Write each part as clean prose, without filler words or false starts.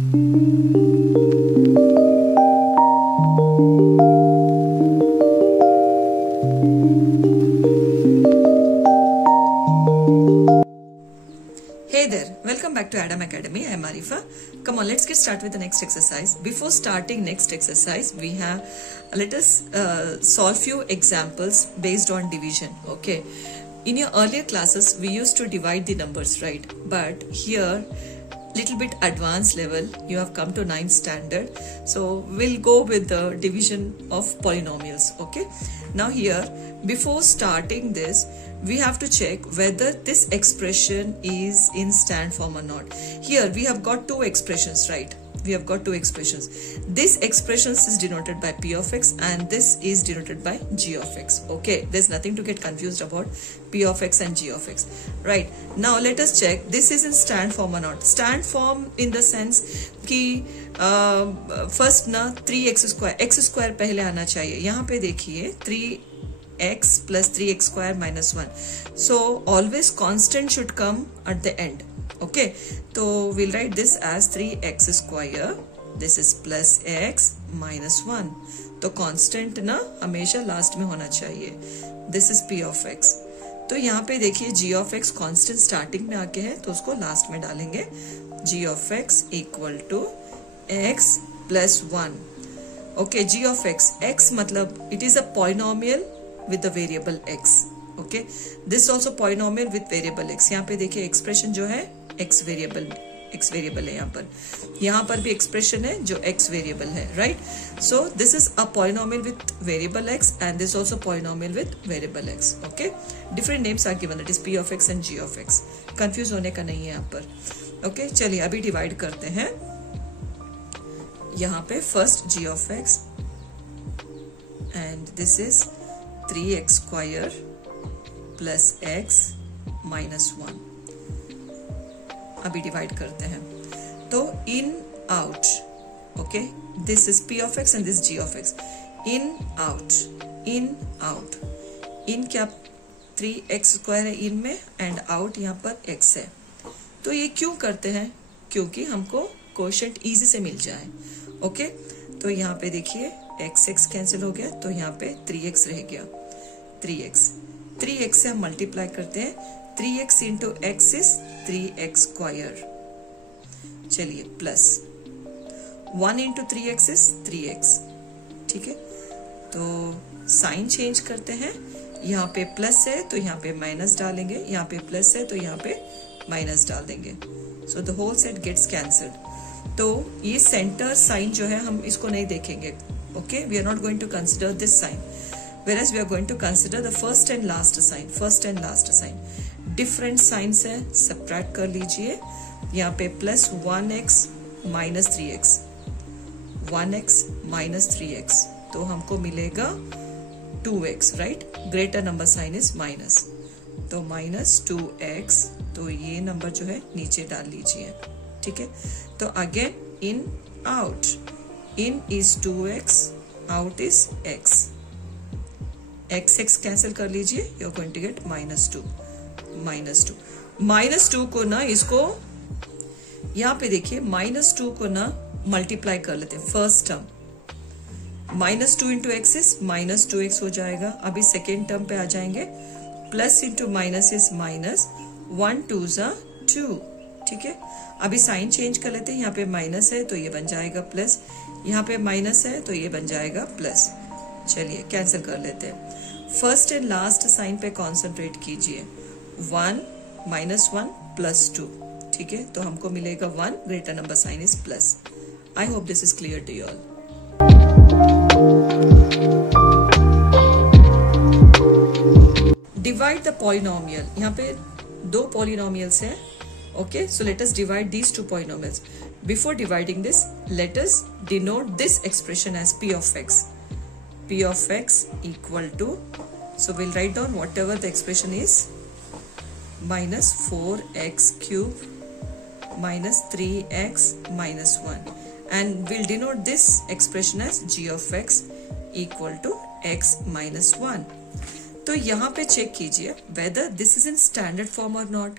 Hey there, welcome back to Adam Academy. I am Arifa. Come on, let's get started with the next exercise. Before starting next exercise, let us solve few examples based on division. Okay. In your earlier classes, we used to divide the numbers, right? But here, little bit advanced level, you have come to 9th standard. So we'll go with the division of polynomials. Okay. Now here, before starting this, we have to check whether this expression is in stand form or not. Here we have got two expressions, right? We have got two expressions. This expression is denoted by p of x and this is denoted by g of x. Okay, there's nothing to get confused about p of x and g of x. Right, now let us check this is in stand form or not. Stand form in the sense कि first ना 3x square पहले आना चाहिए. यहाँ पे देखिए 3x plus 3x square minus 1. So always constant should come at the end. Okay, so we'll write this as 3x square. This is plus x minus 1. तो constant ना हमेशा last में होना चाहिए. This is p of x. तो यहाँ पे देखिए g of x constant starting में आके है तो उसको last में डालेंगे. g of x equal to x plus 1. Okay, g of x मतलब it is a polynomial with the variable x. Okay, this is also polynomial with variable x. यहाँ पे देखिए expression जो है x वेरिएबल है. यहाँ पर भी एक्सप्रेशन है जो x वेरिएबल है, right? So this is a polynomial with variable x and this also polynomial with variable x. Okay, different names are given, that is p of x and g of x. Confuse होने का नहीं है यहाँ पर. Okay, चलिए अभी divide करते हैं. यहाँ पे first g of x and this is 3x square plus x minus 1. अभी डिवाइड करते हैं तो in out. Okay, this is p of x and this g of x. In out इन क्या 3x स्क्वायर है इन में एंड आउट यहाँ पर x है. तो ये क्यों करते हैं? क्योंकि हमको कोशेंट इजी से मिल जाए. ओके, तो यहाँ पे देखिए x कैंसिल हो गया तो यहाँ पे 3x रह गया. 3x से हम मल्टीप्लाई करते हैं. 3x into x is 3x square. चलिए plus 1 into 3x is 3x. ठीक है, तो साइन चेंज करते हैं. यहाँ पे प्लस है तो यहाँ पे माइनस डालेंगे, यहाँ पे प्लस है तो यहाँ पे माइनस डाल देंगे. So the whole set gets cancelled. तो ये सेंटर साइन जो है हम इसको नहीं देखेंगे. Okay, we are not going to consider this sign, whereas we are going to consider the first and last sign. Different science है, सब्ट्रैक्ट कर लीजिए. यहाँ पे plus 1x minus 3x, 1x minus 3x तो हमको मिलेगा 2x, right? Greater number sign is minus, तो minus 2x. तो ये नंबर जो है नीचे डाल लीजिए. ठीक है, तो again in out. In is 2x, out is x. x cancel कर लीजिए, you are going to get -2. -2 को ना इसको यहाँ पे देखिए -2 को ना मल्टीप्लाई कर लेते हैं. First term -2 into x is -2x हो जाएगा. अभी सेकेंड टर्म पे आ जाएंगे. Plus into minus is minus. 1 2 2. ठीक है, अभी साइन चेंज कर लेते हैं. यहाँ पे माइनस है तो ये बन जाएगा प्लस, यहाँ पे माइनस है तो ये बन जाएगा प्लस. चलिए कैंसिल कर लेते हैं. फर्स्ट एंड लास्ट साइन पे कॉन्सेंट्रेट कीजिए. 1 -1 प्लस 2. ठीक है, तो हमको मिलेगा 1. Greater number sign is plus. I hope this is clear to you all. Divide the polynomial. यहाँ पे दो पॉलिनोमियल्स हैं. Okay, so let us divide these two polynomials. Before dividing this, let us denote this expression as p of x. p of x equal to, so we'll write down whatever the expression is, minus 4x cube minus 3x minus 1, and we'll denote this expression as g of x equal to x minus 1. तो यहाँ पे check कीजिए whether this is in standard form or not.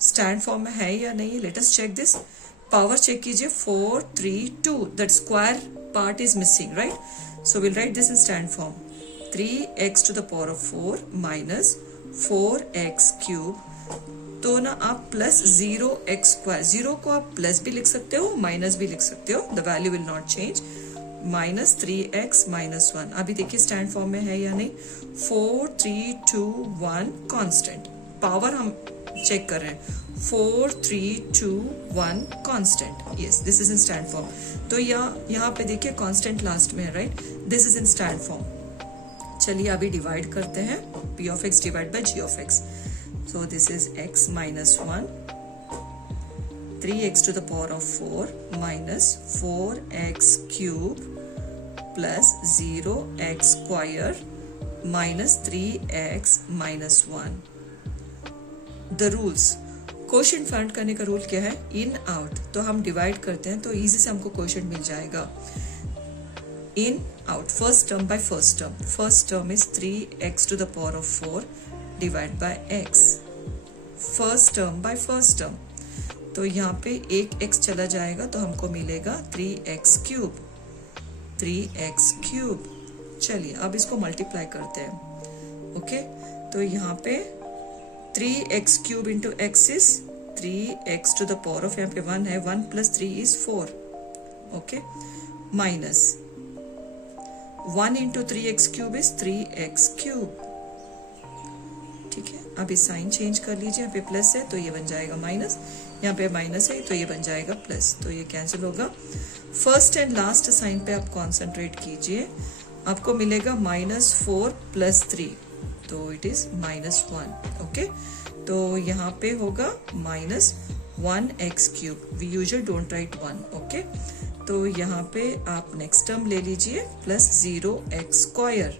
Stand form में है या नहीं. Let us check this. Power check कीजिए 4 3 2, that square part is missing, right? So will write this in stand form 3x to the power of 4 minus 4x cube. तो ना आप plus 0x square, 0 को आप प्लस भी लिख सकते हो, माइनस भी लिख सकते हो, the value will not change, minus 3x minus 1. अभी देखिए स्टैंड फॉर्म में है या नहीं. 4 3 2 1 कांस्टेंट. पावर हम चेक कर रहे हैं. 4 3 2 1 constant. Yes, this is in stand form. तो यहाँ पे देखिए कांस्टेंट लास्ट में है, right? This is in stand form. चलिए अभी डिवाइड करते हैं. p of x divide by g of x. So this is x minus 1, 3x to the power of 4 minus 4x cube plus 0x square minus 3x minus 1. The rules. Quotient find करने का rule क्या है? In out. तो हम divide करते हैं तो easy से हमको क्वोशिएंट मिल जाएगा. इन out, first term by first term. First term is 3x to the power of 4 divide by x. First term by first term. तो यहाँ पे एक x चला जाएगा तो हमको मिलेगा 3x क्यूब. 3x cube. चलिए अब इसको मल्टीप्लाई करते हैं. ओके, तो यहाँ पे 3x cube into x is 3x to the power of, यहाँ पे 1 है, 1 plus 3 is 4. Okay, minus 1 into 3x cube is 3x cube. ठीक है, अभी साइन चेंज कर लीजिए. यहाँ पे प्लस है तो ये बन जाएगा माइनस, यहाँ पे माइनस है तो ये बन जाएगा प्लस, तो ये कैंसिल होगा. फर्स्ट एंड लास्ट साइन पे आप कॉन्सेंट्रेट कीजिए. आपको मिलेगा -4 प्लस 3, तो इट इज -1. ओके, तो यहाँ पे होगा -1x cube. We usually don't write 1. Okay, तो यहाँ पे आप नेक्स्ट टर्म ले लीजिए प्लस 0x स्क्वायर.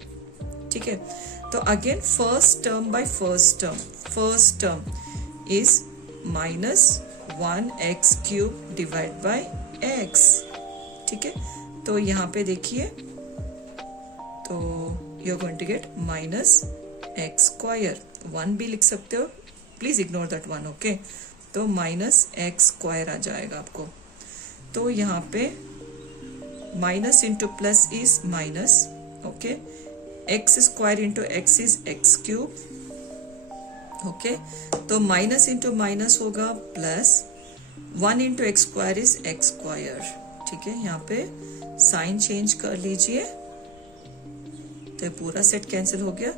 ठीक है, तो again first term by first term. First term is -1x cube divide by x. ठीक है, तो यहाँ पे देखिए, तो you are going to get -x square. 1 भी लिख सकते हो, प्लीज इग्नोर दैट 1. ओके, तो -x स्क्वायर आ जाएगा आपको. तो यहाँ पे minus into plus is minus. Okay, x square into x is x cube. Okay, तो माइनस इंटू माइनस होगा plus. 1 into x square is x square. ठीक है, यहाँ पे साइन चेंज कर लीजिए तो पूरा सेट कैंसिल हो गया.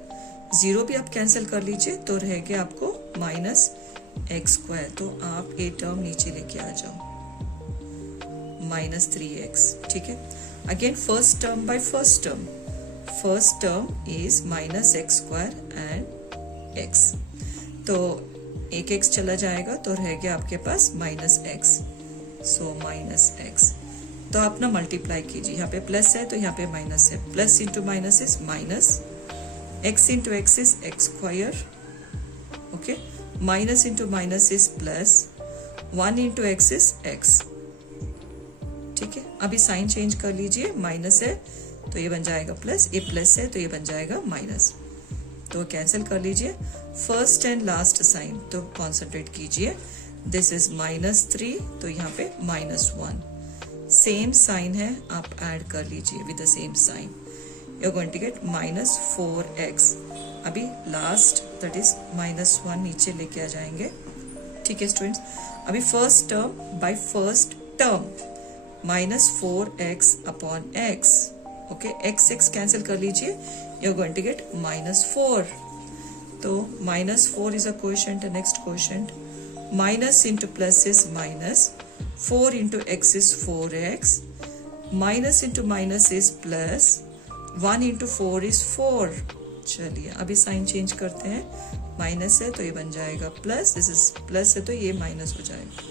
0 भी आप कैंसिल कर लीजिए तो रह गया आपको -x स्क्वायर. तो आप ये टर्म नीचे लेके आ जाओ, -3x. ठीक है, again first term by first term. First term is -x square and x. तो एक x चला जाएगा तो रह गया आपके पास -x. सो -x. तो आप ना मल्टीप्लाई कीजिए. यहाँ पे प्लस है तो यहाँ पे माइनस है. Plus into minus is minus. x into x is x square. Okay, minus into minus is plus. 1 into x is x. ठीक है, अभी साइन चेंज कर लीजिए. माइनस है तो ये बन जाएगा प्लस, ये प्लस है तो ये बन जाएगा माइनस. तो कैंसिल कर लीजिए. फर्स्ट एंड लास्ट साइन तो कॉन्सेंट्रेट कीजिए. दिस इज -3 तो यहाँ पे -1. सेम साइन है, आप ऐड कर लीजिए with the same sign. You are going to get -4x. अभी लास्ट दैट इज -1 नीचे लेके आ जाएंगे. ठीक है स्टूडेंट्स, अभी first term by first term -4x upon x. Okay, x cancel कर लीजिए. You are going to get -4. तो -4 is a quotient. Next quotient minus into plus is minus. 4 into x is 4x. Minus into minus is plus. 1 into 4 is 4. चलिए अभी sign change करते हैं. Minus है तो ये बन जाएगा प्लस. दिस इज प्लस है तो ये माइनस हो जाएगा.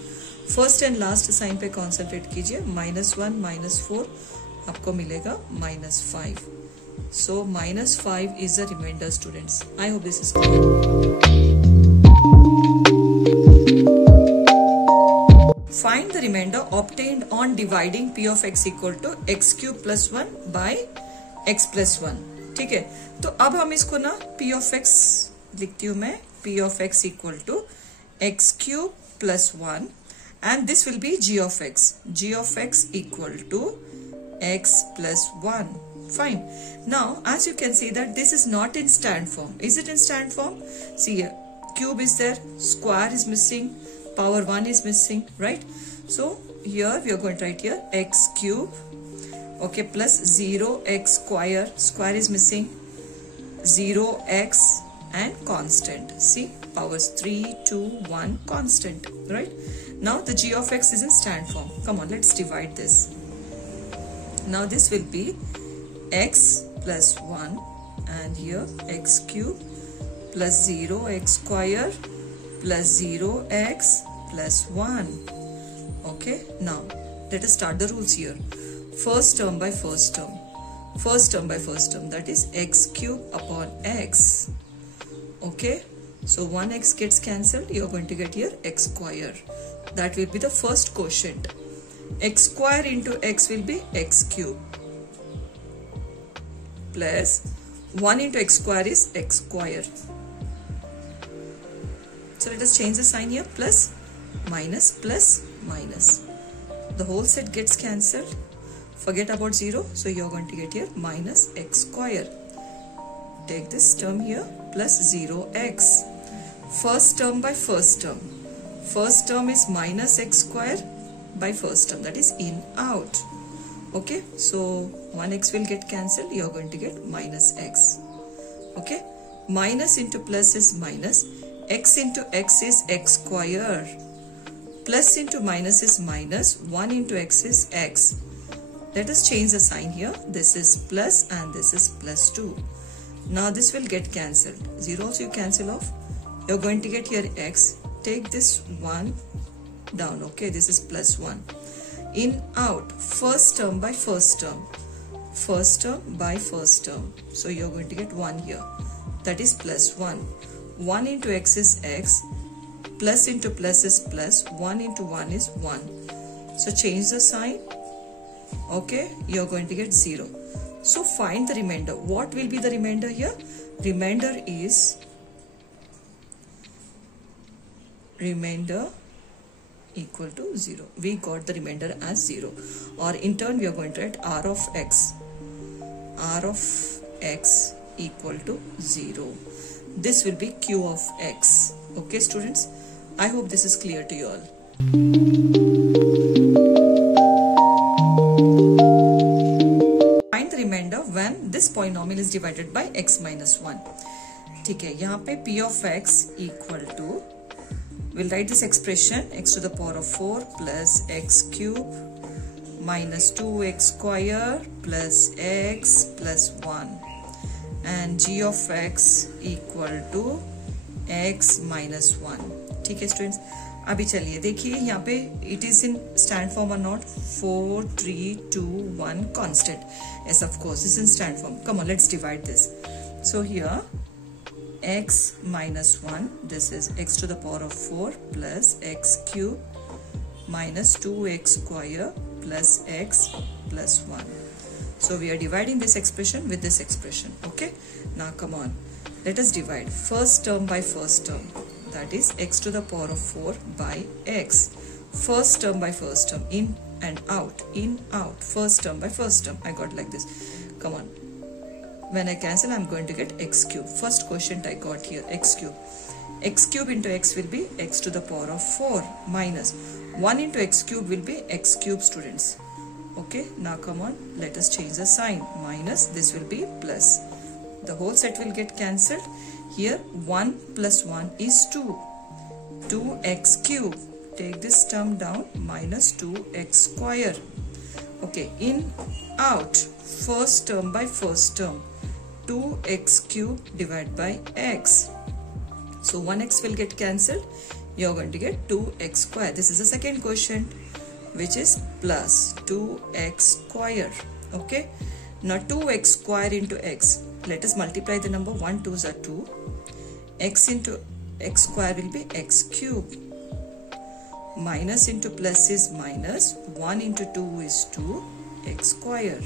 फर्स्ट एंड लास्ट साइन पे कॉन्सेंट्रेट कीजिए. -1 -4 आपको मिलेगा -5. So -5 is the remainder students. I hope this is clear. Find the remainder obtained on dividing p of x equal to x cube plus 1 by x plus 1. ठीक है, तो अब हम इसको ना p of x लिखती हूं मैं. p of x equal to x cube plus 1 and this will be g of x. G of x equal to x plus 1. Fine. Now as you can see that this is not in stand form. Is it in stand form? See here, cube is there, square is missing, power 1 is missing, right? So here we are going to write here x cube, okay, plus 0x square, square is missing, 0x and constant. See, powers 3, 2, 1 constant, right? Now the g of x is in stand form. Come on, let's divide this. Now this will be x plus 1 and here x cube plus 0x square plus 0x plus 1. Okay, now let us start the rules here. First term by first term. First term by first term, that is x cube upon x. Okay, so 1x gets cancelled. You are going to get here x square. That will be the first quotient. X square into x will be x cube plus 1 into x square is x square. So let us change the sign here. Plus minus plus minus. The whole set gets cancelled. Forget about 0. So you are going to get here minus x square. Take this term here plus 0x. First term by first term. First term is minus x square by first term, that is in out. Okay, so 1x will get cancelled. You are going to get minus x. Okay, minus into plus is minus. X into x is x square. Plus into minus is minus. 1 into x is x. Let us change the sign here. This is plus and this is plus 2. Now this will get cancelled. 0 also you cancel off. You are going to get here x. Take this 1 down. Okay, this is plus 1. In out, first term by first term. First term by first term. So you are going to get 1 here. That is plus 1. 1 into x is x. Plus into plus is plus. 1 into 1 is 1. So change the sign. Okay, you are going to get 0. So find the remainder. What will be the remainder here? Remainder is equal to 0. We got the remainder as 0. Or in turn we are going to write r of x. R of x equal to 0. This will be q of x. Okay students, I hope this is clear to you all. Find the remainder when this polynomial is divided by x minus 1. ठीक है, यहाँ पे p of x equal to, we'll write this expression x to the power of 4 plus x cube minus 2x square plus x plus 1 and g of x equal to x minus 1. ठीक है students, अभी चलिए देखिए यहाँ पे it is in stand form or not. 4, 3, 2, 1 constant. Yes, of course, this is in stand form. Come on, let's divide this. So here x minus 1, this is x to the power of 4 plus x cube minus 2x square plus x plus 1. So we are dividing this expression with this expression. Okay, now come on, let us divide first term by first term, that is x to the power of 4 by x. First term by first term, in and out, in out, first term by first term. I got like this. Come on, when I cancel, I am going to get x cube. First quotient I got here, x cube. X cube into x will be x to the power of 4 minus 1 into x cube will be x cube, students. Okay, now come on, let us change the sign. Minus, this will be plus. The whole set will get cancelled. Here 1 plus 1 is 2. 2x cube. Take this term down, minus 2x square. Okay, in out, first term by first term. 2x cube divided by x. So 1x will get cancelled. You are going to get 2x square. This is the second quotient, which is plus 2x square. Okay. Now 2x square into x. Let us multiply the number. 1 2s are 2. X into x square will be x cube. Minus into plus is minus. 1 into 2 is 2. X square.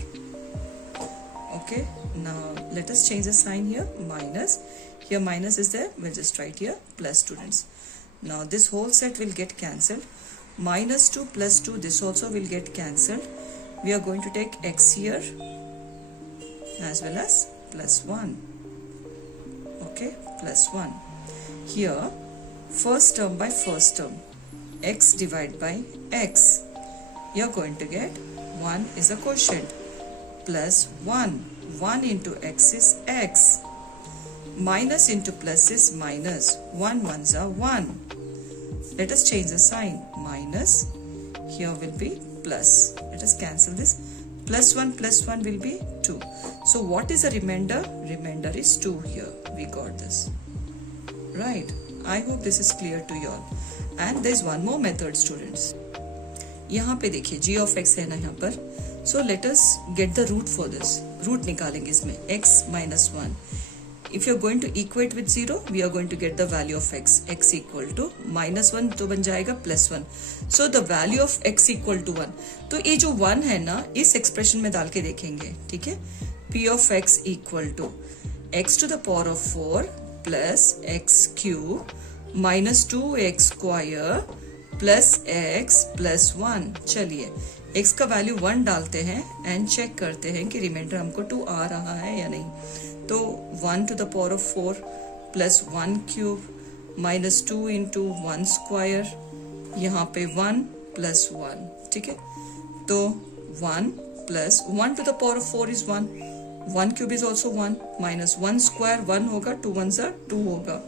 Okay. Now let us change the sign here. Minus. Here minus is there. We'll just write here plus, students. Now this whole set will get cancelled. minus 2 plus 2, this also will get cancelled. We are going to take x here as well as plus 1. Okay, plus 1. Here, first term by first term, x divided by x. You are going to get 1 is a quotient, plus 1. 1 into x is x. Minus into plus is minus. 1 ones are 1. Let us change the sign. Minus. Here will be plus. Let us cancel this. Plus 1 will be 2. So what is the remainder? Remainder is 2 here. We got this. Right. I hope this is clear to you all. And there is one more method, students. यहाँ पे देखिए g of x है ना यहाँ पर. So let us get the root for this. Root निकालेंगे इसमें. x minus 1. If you are going to equate with 0, we are going to get the value of x. x equal to minus 1 तो बन जाएगा plus 1. So the value of x equal to 1. तो ये जो 1 है ना, इस एक्सप्रेशन में डाल के देखेंगे. ठीक है. p of x equal to x to the power of 4 plus x cube minus 2x square plus x plus 1. चलिए x का वैल्यू 1 डालते हैं एंड चेक करते हैं कि रिमाइंडर हमको 2 आ रहा है या नहीं. तो 1 to the power of 4 plus 1 cube minus 2 into 1 square, यहाँ पे 1 plus 1. ठीक है. तो 1 plus 1 to the power of 4 is 1. 1 cube is also 1 minus 1 square 1 होगा, 2 ones are 2 होगा,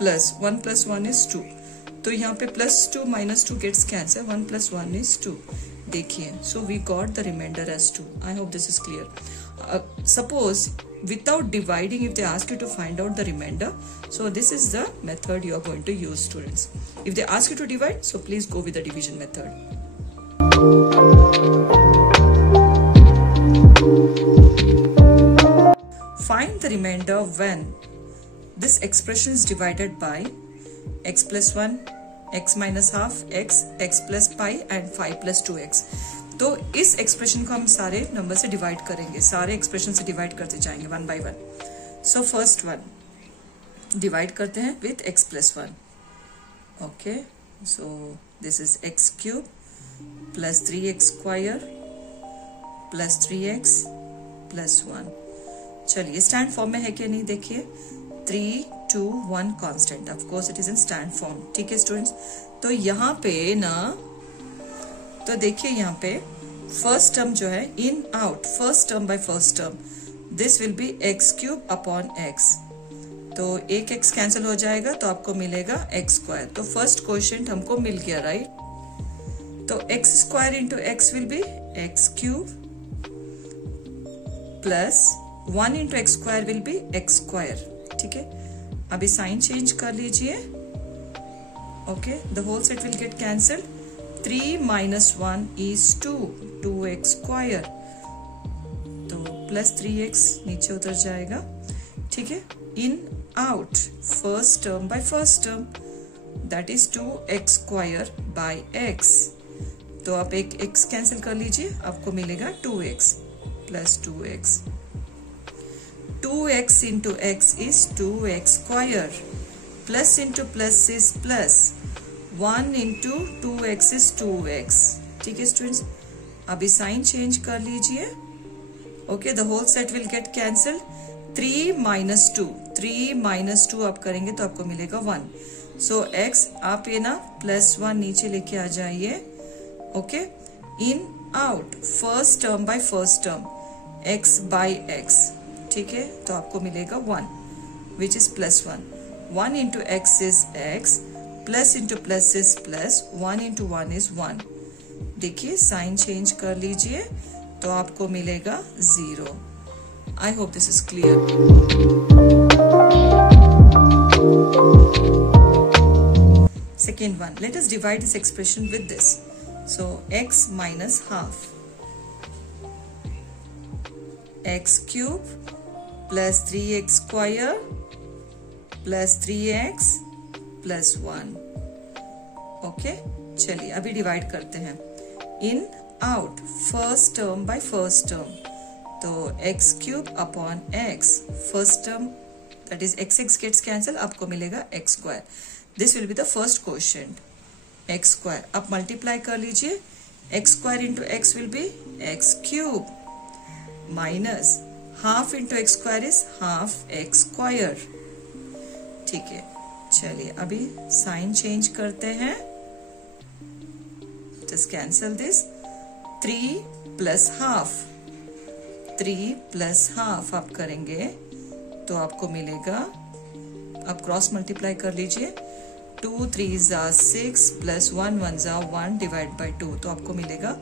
plus 1 plus 1 is 2. तो यहाँ पे plus 2 minus 2 gets cancelled. 1 plus 1 is 2. देखिए, so we got the remainder as 2. I hope this is clear. Suppose without dividing, if they ask you to find out the remainder, so this is the method you are going to use, students. If they ask you to divide, so please go with the division method. Find the remainder when this expression is divided by x plus 1, x minus half, x plus pi and 5 plus 2x. तो इस expression को हम सारे number से divide करेंगे, सारे expression से divide करते जाएंगे one by one. So first one divide करते हैं with x plus 1. Okay, so this is x cube plus 3x square plus 3x plus 1. चलिए स्टैंड फॉर्म में है कि नहीं देखिए. 3, 2, 1 constant. Of course it is in stand form. ठीक है स्टूडेंट्स. तो यहाँ पे ना, तो देखिए यहाँ पे फर्स्ट टर्म जो है in out, first term by first term, this will be x cube upon x. तो एक एक्स कैंसिल हो जाएगा तो आपको मिलेगा एक्स स्क्वायर. तो फर्स्ट क्वोशिएंट हमको मिल गया, राइट. तो x square into x will be x cube plus 1 into x square will be x square. ठीक है. अभी साइन चेंज कर लीजिए. Okay, the whole set will get cancelled. 3 minus 1 is 2, 2x square. तो प्लस 3x नीचे उतर जाएगा. ठीक है. In out, first term by first term, that is 2x square by x. तो आप एक x कैंसिल कर लीजिए, आपको मिलेगा 2x plus 2x. 2x into x is 2x square. Plus into plus is plus. 1 into 2x is 2x. ठीक है students. अभी साइन चेंज कर लीजिए. Okay, the whole set will get cancelled. 3 minus 2, 3 minus 2 आप करेंगे तो आपको मिलेगा 1. सो x आप ये ना प्लस 1 नीचे लेके आ जाइए. Okay, in out, first term by first term, x by x. ठीक है. तो आपको मिलेगा 1 which is plus 1. 1 into x is x, plus into plus is plus, 1 into 1 is 1. देखिए साइन चेंज कर लीजिए तो आपको मिलेगा 0. आई hope this is clear. Second one, late us divide this expression with this. So x minus half, x cube plus 3x square plus 3x plus 1. Okay, चलिए अभी divide करते हैं. In out, first term by first term, तो x cube upon x, first term that is x gets cancel, आपको मिलेगा x square. This will be the first quotient. X square. अब multiply कर लीजिए, x square into x will be x cube minus half into x square is half x square. ठीक है, चलिए अभी sign change करते हैं, just cancel this. 3 plus half, 3 plus half आप करेंगे तो आपको मिलेगा, आप क्रॉस मल्टीप्लाई कर लीजिए, 2 3 ज़ा 6 प्लस 1 1 ज़ा 1 डिवाइड बाई 2, तो आपको मिलेगा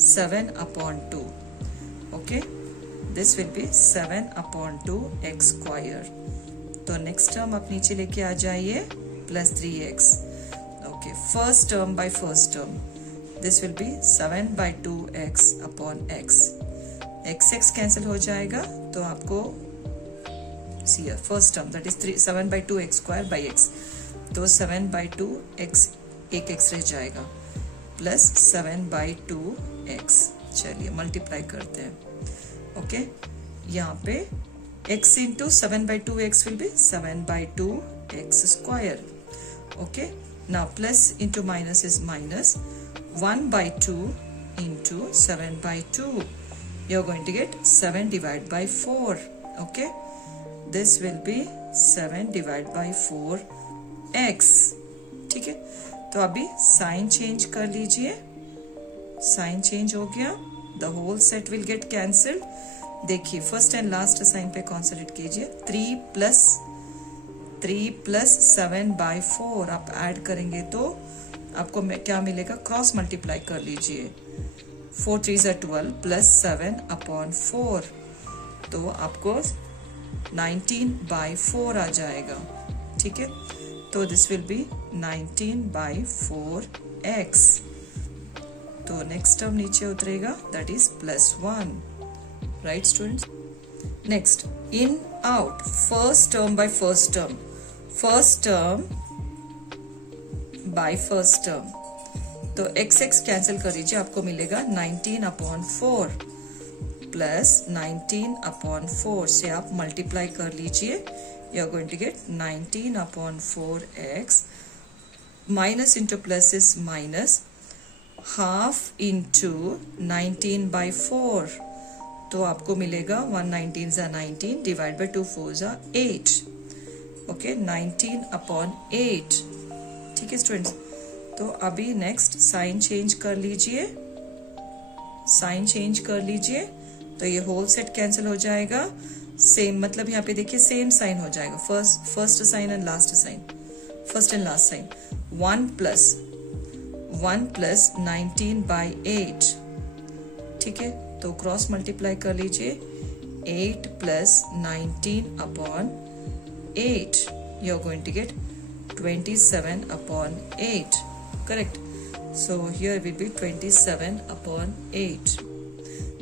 7/2। Okay, this will be 7/2 x square. तो नेक्स्ट टर्म आप नीचे लेके आ जाइए, plus 3x। Okay, first term by first term, this will be 7/2 x upon x। x cancel हो जाएगा तो आपको see first term that is 7/2 x square by x, तो 7/2 x एक x रह जाएगा प्लस 7/2 x। चलिए मल्टीप्लाई करते हैं। ओके, यहाँ पे x into 7/2 x will be 7/2 x square. Okay, now plus into minus is minus, 1/2 into 7/2, you are going to get 7 divide by 4। Okay, this will be 7 divide by 4x। ठीक है, तो अभी sign change कर लीजिए, sign change हो गया, the whole set will get cancelled. देखिए first and last sign पे कॉन्सेंट्रेट कीजिए, 3 प्लस 7/4 आप ऐड करेंगे तो आपको क्या मिलेगा, क्रॉस मल्टीप्लाई कर लीजिए, 4 3 ज़ा 12 प्लस 7/4, तो आपको 19/4 आ जाएगा। ठीक है, तो दिस विल बी 19/4x। तो नेक्स्ट टर्म नीचे उतरेगा, that is +1। Right students, next in out, first term by first term, first term by first term, तो x कैंसिल कर लीजिए, आपको मिलेगा 19/4 प्लस 19/4 से आप मल्टीप्लाई कर लीजिए, you are going to get 19/4x, minus into plus is minus, half into 19/4, तो आपको मिलेगा 1 19 ज़ा 19 डिवाइड बाई 2 4 ज़ा 8। ओके, 19/8। ठीक है स्टूडेंट्स, तो अभी नेक्स्ट साइन चेंज कर लीजिए, साइन चेंज कर लीजिए, तो ये होल सेट कैंसिल हो जाएगा, सेम मतलब यहाँ पे देखिए सेम साइन हो जाएगा, first sign and last sign, first and last sign, 1 plus 19/8। ठीक है, तो क्रॉस मल्टीप्लाई कर लीजिए, 8 plus 19/8, you are going to get 27/8। Correct, so here will be 27/8.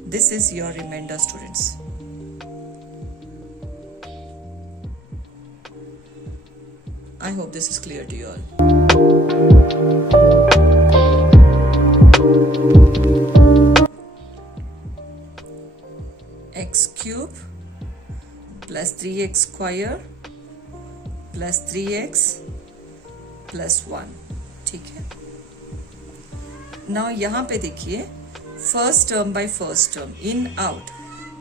This is your remainder, students. I hope this is clear to you all. X cube plus 3x square plus 3x plus 1. ठीक है, now यहाँ पे देखिए first term by first term, in out,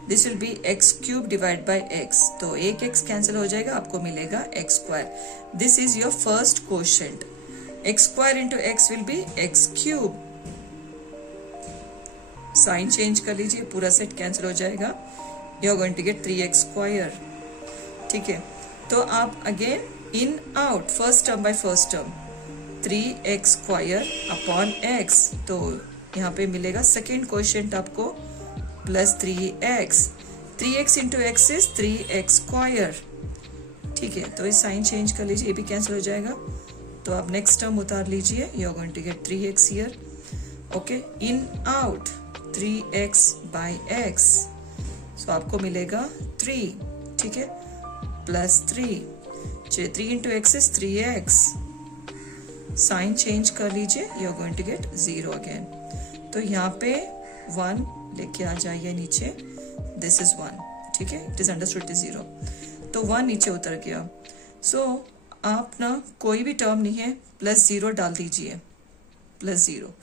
this will be x cube divide by x, तो एक x cancel हो जाएगा, आपको मिलेगा x square. This is your first quotient, x square into x will be x cube. Sign change कर लीजिए, पूरा set cancel हो जाएगा, you are going to get 3x square. ठीक है, तो आप again in out, first term by first term, 3x square upon x, तो यहाँ पे मिलेगा सेकेंड क्वेश्चन आपको plus 3x into x is 3x square. ठीक है, तो इस साइन चेंज कर लीजिए, ये भी कैंसिल हो जाएगा, तो आप नेक्स्ट टर्म उतार लीजिए, you are going to get 3x here. Okay, in out 3x by x, so आपको मिलेगा 3। ठीक है, plus 3 into x is 3x, sign change कर लीजिए, you are going to get 0 again, तो यहाँ पे 1 लेके आ जाइए नीचे, दिस इज 1। ठीक है, it is understood it is 0, तो 1 नीचे उतर गया। सो आप ना कोई भी टर्म नहीं है, प्लस 0 डाल दीजिए, plus 0.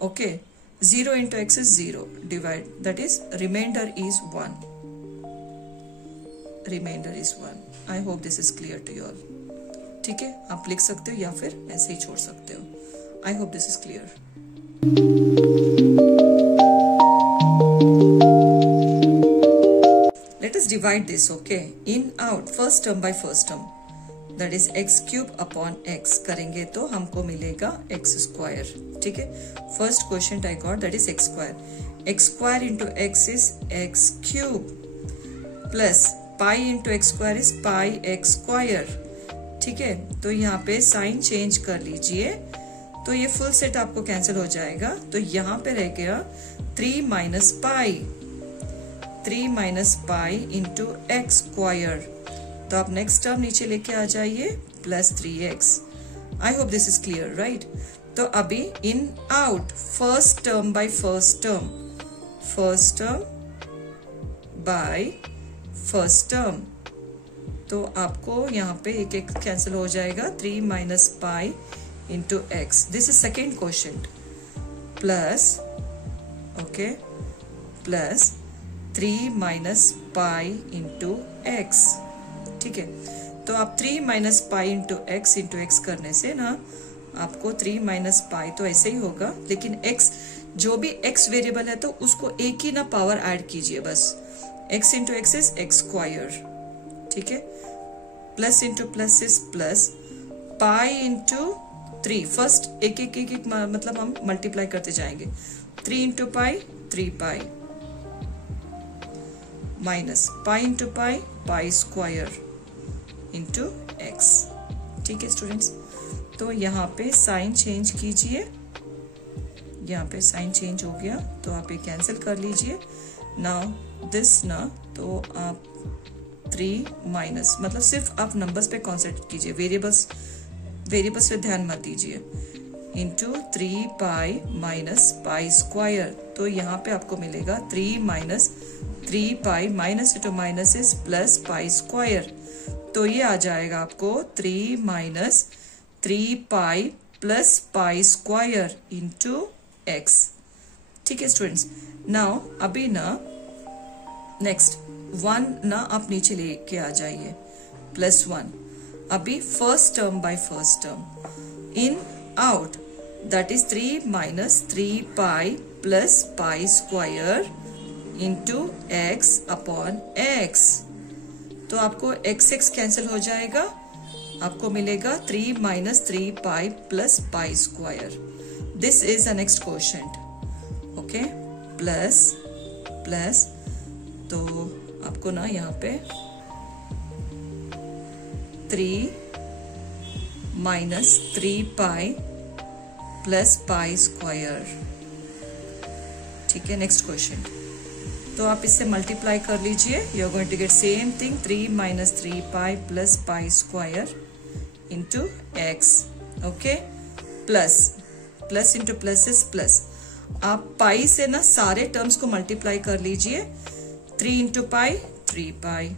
Okay, 0 into x is 0. Divide, that is remainder is 1. Remainder is 1. I hope this is clear to you all. ठीक है, आप लिख सकते हो या फिर ऐसे ही छोड़ सकते हो. I hope this is clear. Let us divide this, okay? In, out, first term by first term. That is x cube upon x. करेंगे तो हमको मिलेगा x square. ठीक है? First quotient I got, that is x square. X square into x is x cube. Plus pi into x square is pi x square. ठीक है, तो यहाँ पे साइन चेंज कर लीजिए तो ये फुल सेट आपको कैंसिल हो जाएगा. तो यहाँ पे रह गया 3 minus pi. 3 minus pi into x square. तो आप नेक्स्ट टर्म नीचे लेके आ जाइए plus 3x. I hope this is clear, right? तो अभी इन out first term by first term. First term by first term. तो आपको यहाँ पे एक एक कैंसिल हो जाएगा. 3 minus pi into x. This is second question. Plus okay plus 3 minus pi into x. ठीक है, तो आप 3 माइनस पाई इंटू एक्स करने से ना आपको 3 माइनस पाई तो ऐसे ही होगा, लेकिन x जो भी x वेरिएबल है तो उसको एक ही ना पावर ऐड कीजिए बस. x into x is x square. ठीक है, plus into plus is plus pi into 3. First एक एक एक, एक मतलब हम मल्टीप्लाई करते जाएंगे. 3 into pi 3 pi minus pi into pi पाई स्क्वायर इंटू एक्स. ठीक है स्टूडेंट्स, तो यहाँ पे साइन चेंज कीजिए. यहाँ पे साइन चेंज हो गया तो आप ये कैंसिल कर लीजिए. नाउ दिस ना, तो आप 3 माइनस मतलब सिर्फ आप नंबर्स पे कॉन्सेंट्रेट कीजिए, वेरिएबल्स पे ध्यान मत दीजिए. Into 3 pi minus pi square. तो यहाँ पे आपको मिलेगा 3 minus 3 pi minus into minus is plus pi square. तो ये आ जाएगा आपको 3 minus 3 pi plus pi square into x. ठीक है स्टूडेंट्स, नाउ अभी ना नेक्स्ट 1 ना आप नीचे लेके आ जाइए प्लस 1. अभी first term by first term. In out that is 3 minus 3 pi plus pi square into x upon x. तो आपको एक्स एक्स कैंसिल हो जाएगा. आपको मिलेगा 3 minus 3 pi plus pi square. This is a next quotient. Okay, plus plus, तो आपको ना यहाँ पे 3 minus 3 pi plus pi square. ठीक है, नेक्स्ट क्वेश्चन. तो आप इससे मल्टीप्लाई कर लीजिए. You are going to get same thing. 3 minus 3 pi plus pi square into x. Okay, plus plus into plus is plus. आप पाई से ना सारे टर्म्स को मल्टीप्लाई कर लीजिए. 3 into pi 3 pi.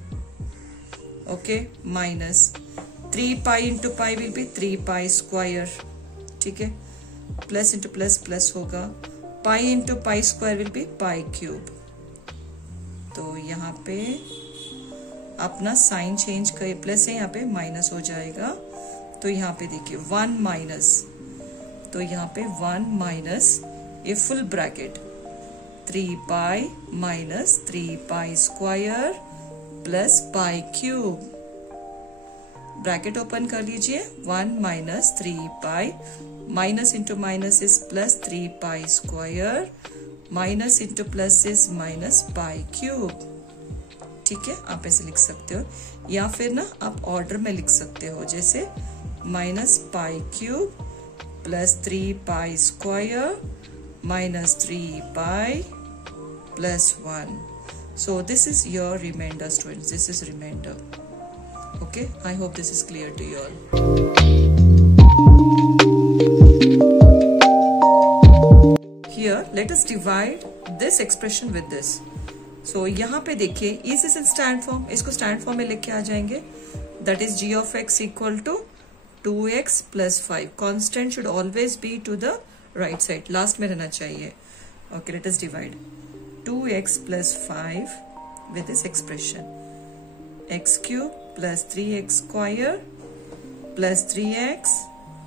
Okay, minus 3 pi into pi will be 3 pi square. ठीक है, plus into plus plus होगा. Pi into pi square will B pi cube. तो यहाँ पे अपना साइन चेंज कर, प्लस है यहाँ पे माइनस हो जाएगा. तो यहाँ पे देखिए 1 माइनस, तो यहाँ पे 1 minus a full bracket 3 pi minus 3 pi square plus pi cube. Bracket open कर लीजिए. 1 minus 3 pi minus into minus is plus 3 pi square minus into plus is minus pi cube. ठीक है, आप ऐसे लिख सकते हो या फिर ना आप ऑर्डर में लिख सकते हो, जैसे minus pi cube plus 3 pi square minus 3 pi plus 1. So this is your remainder students. This is remainder. Okay, I hope this is clear to you all. Here let us divide this expression with this. So यहाँ पे देखिए is this in stand form. इसको stand form में लेके आ जाएंगे. That is g of x equal to 2x plus 5. Constant should always be to the right side last में रहना चाहिए. Okay, late us divide 2x plus 5 with this expression. x cube plus 3x square plus 3x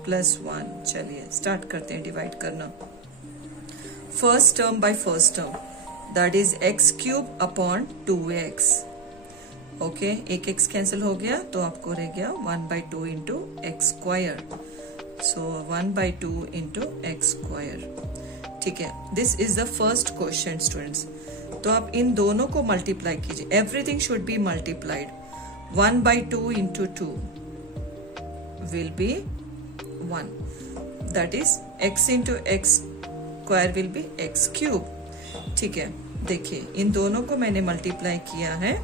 plus 1. चलिए start करते हैं divide करना. First term by first term, that is x cube upon 2x. Okay, एक x cancel हो गया तो आपको रह गया 1/2 इंटू एक्स स्क्वायर. सो 1/2 इंटू एक्स स्क्वायर. ठीक है, this is the first question students. तो आप इन दोनों को मल्टीप्लाई कीजिए. Everything should be multiplied. 1/2 into 2 will be 1. That is x into x square will B x cube. ठीक है, देखिए इन दोनों को मैंने मल्टीप्लाई किया है.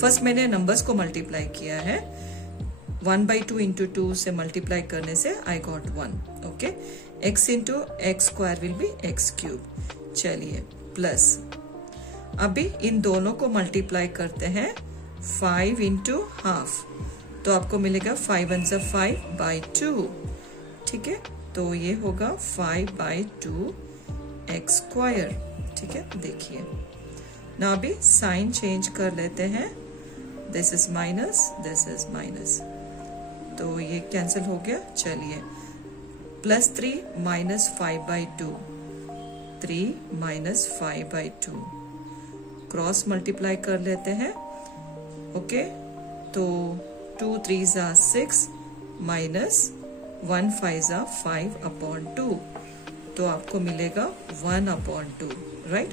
फर्स्ट मैंने नंबर्स को मल्टीप्लाई किया है. 1/2 इंटू 2 से मल्टीप्लाई करने से I got 1. Okay, x into x square will B x cube. चलिए प्लस, अभी इन दोनों को मल्टीप्लाई करते हैं 5 इंटू हाफ, तो आपको मिलेगा 5 1 ज़ा 5/2. ठीक है, तो ये होगा 5/2 एक्स स्क्वायर. ठीक है, देखिए ना अभी साइन चेंज कर लेते हैं. This is minus, this is minus, तो ये कैंसिल हो गया. चलिए +3 माइनस 5/2, 3 माइनस 5/2 क्रॉस मल्टीप्लाई कर लेते हैं. ओके, तो 2 3 ज़ा 6 माइनस 1 5 ज़ा 5/2, तो आपको मिलेगा 1/2. राइट,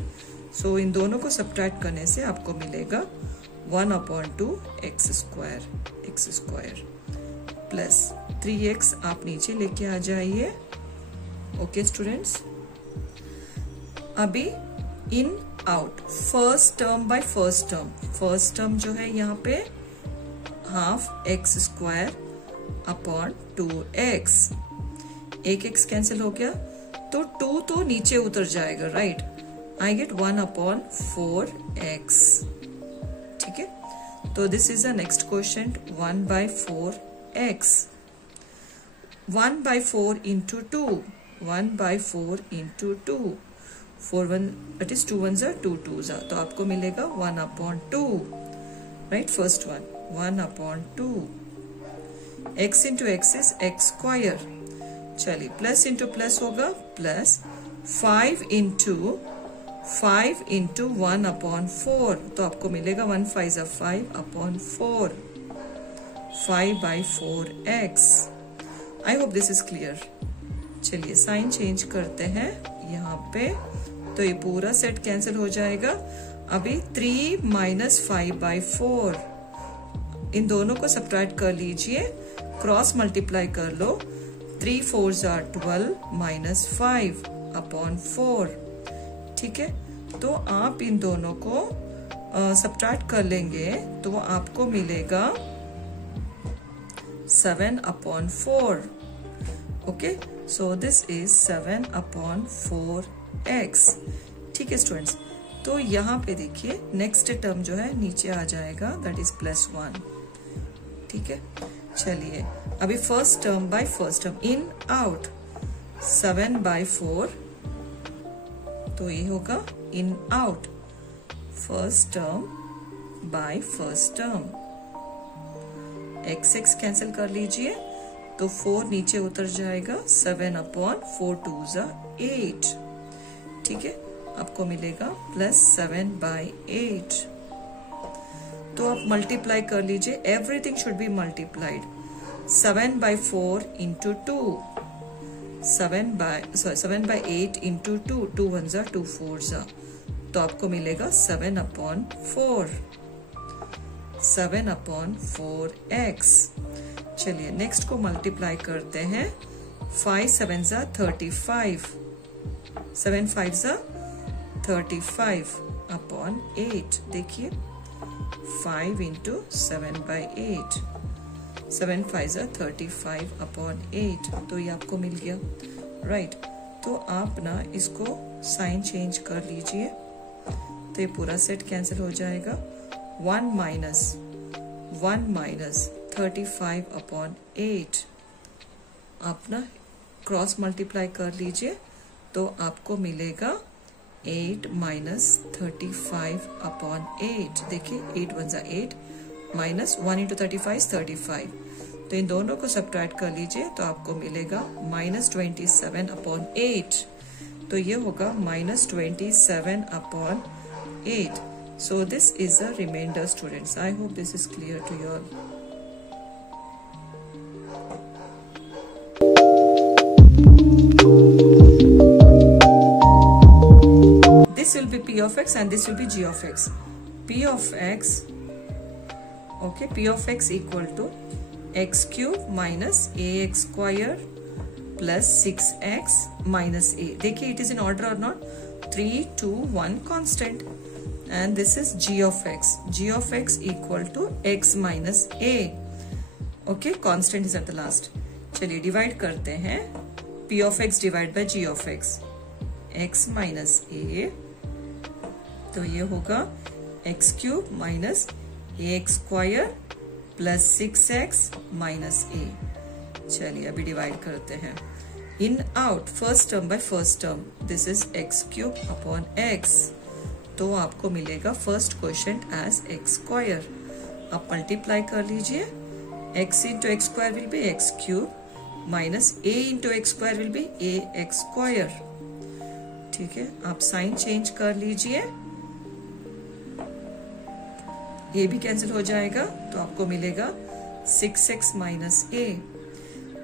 सो इन दोनों को सब्ट्रैक्ट करने से आपको मिलेगा 1/2 एक्स स्क्वायर प्लस 3x. आप नीचे लेके आ जाइए. ओके स्टूडेंट्स, अभी इन out first term by first term. First term जो है यहाँ पे half x square upon 2x. एक x कैंसिल हो गया तो 2 तो नीचे उतर जाएगा. Right, I get 1/4x. ठीक है, तो this is the next question. 1/4x. 1/4 into 2, 1/4 into 2, 4 1 it is 2 1 ज़ा 2 2 ज़ा, तो आपको मिलेगा 1/2. Right, first one 1/2. x into x is x square. चलिए प्लस इंटू प्लस होगा, प्लस 5 इंटू 1/4, तो आपको मिलेगा 1 5 ज़ा 5/4. 5/4x. I hope this is clear. चलिए साइन चेंज करते हैं यहाँ पे, तो ये पूरा सेट कैंसिल हो जाएगा. अभी 3 माइनस 5/4, इन दोनों को सब्ट्रैक्ट कर लीजिए, क्रॉस मल्टीप्लाई कर लो. 3 4 ज़ा 12 माइनस 5/4. ठीक है, तो आप इन दोनों को सब्ट्रैक्ट कर लेंगे तो आपको मिलेगा 7/4. Okay, so this is 7/4x. ठीक है स्टूडेंट्स, तो यहाँ पे देखिए नेक्स्ट टर्म जो है नीचे आ जाएगा, दैट इज +1. ठीक है, चलिए अभी first term by first term. In out 7/4, तो ये होगा इन out first term by first term. x cancel कर लीजिए तो 4 नीचे उतर जाएगा. 7/4 2 ज़ा 8. ठीक है, आपको मिलेगा +7/8. तो आप मल्टीप्लाई कर लीजिए. Everything should be multiplied. 7/4 into 2, 7/8 into 2, 2 1 ज़ा 2 4 ज़ा, तो आपको मिलेगा 7/4. 7/4x. चलिए नेक्स्ट को मल्टीप्लाई करते हैं. 5 7 ज़ा 35, 7 5 ज़ा 35/8. देखिए 5 इंटू 7/8, 7 5 ज़ा 35/8, तो ये आपको मिल गया. राइट, तो आप ना इसको साइन चेंज कर लीजिए, तो ये पूरा सेट कैंसिल हो जाएगा. 1 माइनस 35/8. आप ना क्रॉस मल्टीप्लाई कर लीजिए तो आपको मिलेगा 8 माइनस 35 अपॉन 8। देखिए 8 1 जा 8 माइनस 1 इंटू 35 35। तो इन दोनों को सब्ट्रैक्ट कर लीजिए तो आपको मिलेगा माइनस 27 अपॉन 8। तो ये होगा minus 27 upon 8। So this is a remainder, students. I hope this is clear to you all. This will be P of x and this will be G of x. P of x, okay, P of x equal to x cube minus ax square plus 6x minus a. देखिए it is in order or not? 3, 2, 1 constant. And this is g of x. G of x equal to x minus a. Okay, constant is at the last. चलिए divide करते हैं. P of x divided by g of x. x minus a. तो ये होगा x cube minus ax square plus 6x minus a. चलिए अभी divide करते हैं. In out first term by first term. This is x cube upon x. तो आपको मिलेगा first question as x square. आप मल्टीप्लाई कर लीजिए. x into x square will be x cube minus a into x square will be a x square. ठीक है, आप sign change कर लीजिए. a भी कैंसिल हो जाएगा तो आपको मिलेगा 6x माइनस a.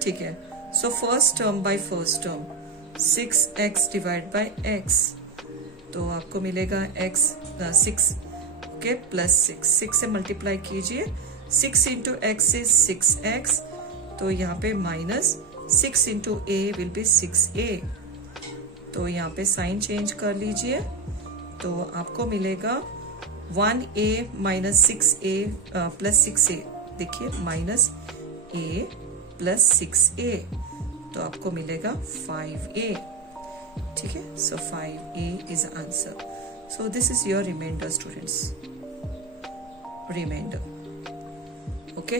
ठीक है, so first term by first term 6x divide by x. तो आपको मिलेगा x 6 के प्लस 6 से मल्टीप्लाई कीजिए. 6 इंटू एक्स इज 6x. तो यहाँ पे minus 6 into a will be 6a. तो यहाँ पे साइन चेंज कर लीजिए. तो आपको मिलेगा 1a minus 6a plus 6a. देखिए माइनस a प्लस 6a. तो आपको मिलेगा 5a. ठीक है, so 5a is the answer. So this is your remainder, students. Remainder. Okay,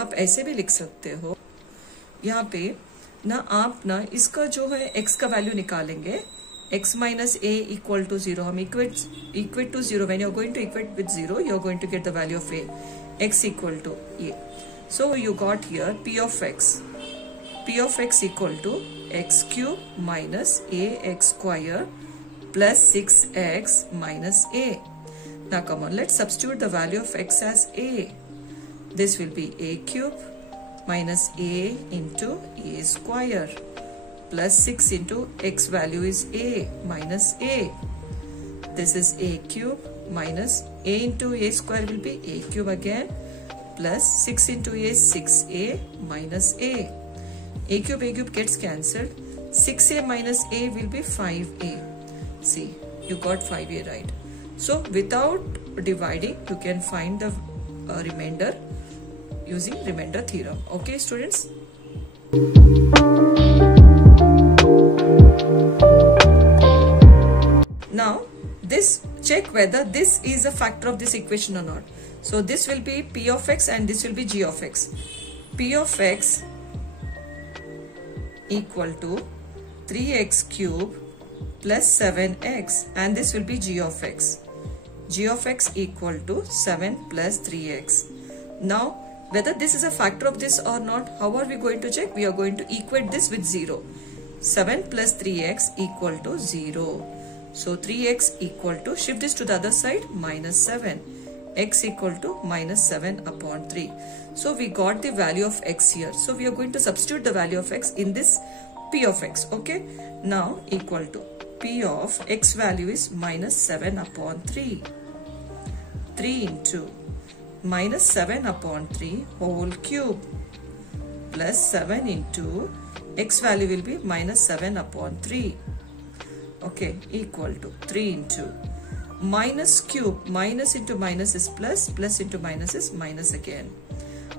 आप ऐसे भी लिख सकते हो. यहाँ पे ना आप ना इसका जो है x का वैल्यू निकालेंगे. x minus a equal to 0. हम equate to 0. When you are going to equate with 0, you are going to get the value of a. x equal to a. So you got here p of x. P of x equal to x cube minus ax square plus 6x minus a. Now come on, let's substitute the value of x as a. This will be a cube minus a into a square plus 6 into x value is a minus a. This is a cube minus a into a square will be a cube again plus 6 into a 6a minus a. A cube gets cancelled. 6a minus a will be 5a. See, you got 5a right. So without dividing, you can find the remainder using remainder theorem. Okay, students? Now, this check whether this is a factor of this equation or not. So this will be p of x and this will be g of x. P of x equal to 3x cube plus 7x and this will be g of x. G of x equal to 7 plus 3x. Now whether this is a factor of this or not, how are we going to check? We are going to equate this with 0. 7 plus 3x equal to 0. So 3x equal to, shift this to the other side, minus 7. X equal to minus 7 upon 3. So we got the value of x here. So we are going to substitute the value of x in this p of x. Okay. Now equal to p of x value is minus 7 upon 3. 3 into minus 7 upon 3 whole cube plus 7 into x value will be minus 7 upon 3. Okay, equal to 3 into minus cube, minus into minus is plus, plus into minus is minus again.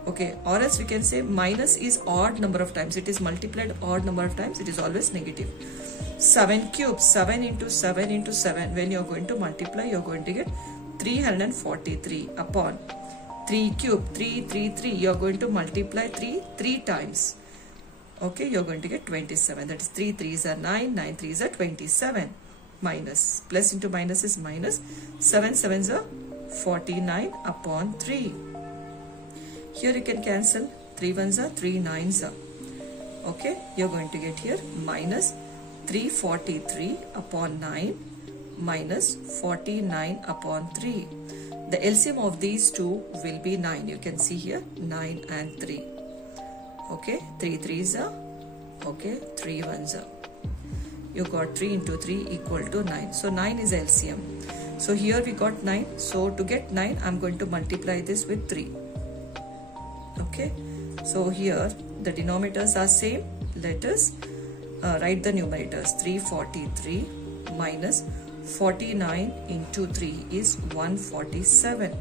Okay, or else we can say minus is odd number of times. It is multiplied odd number of times. It is always negative. 7 cube, 7 into 7 into 7. When you are going to multiply, you are going to get 343 upon 3 cube, 3. You are going to multiply 3 times. Okay, you're going to get 27. That is 3 3s are 9, 9 3s are 27. Minus, plus into minus is minus. 7 7s are 49 upon 3. Here you can cancel. 3 1s are 3 9s are. Okay, you're going to get here minus 343 upon 9 minus 49 upon 3. The LCM of these two will be 9. You can see here 9 and 3. Okay, 3 3s are. Okay, 3 1s are. You got 3 into 3 equal to 9. So 9 is LCM. So here we got 9. So to get 9, I'm going to multiply this with 3. Okay. So here the denominators are same. Let us write the numerators. 343 minus 49 into 3 is 147.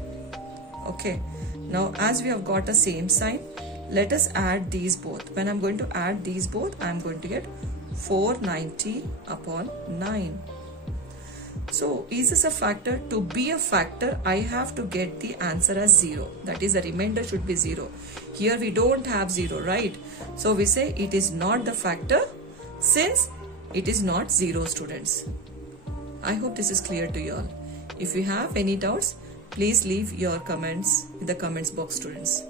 Okay. Now as we have got a same sign, let us add these both. When I'm going to add these both, I'm going to get 490 upon 9. So is this a factor? To be a factor, I have to get the answer as 0. That is, the remainder should be 0. Here we don't have 0, right? So we say it is not the factor since it is not 0, students. I hope this is clear to you all. If you have any doubts, please leave your comments in the comments box, students.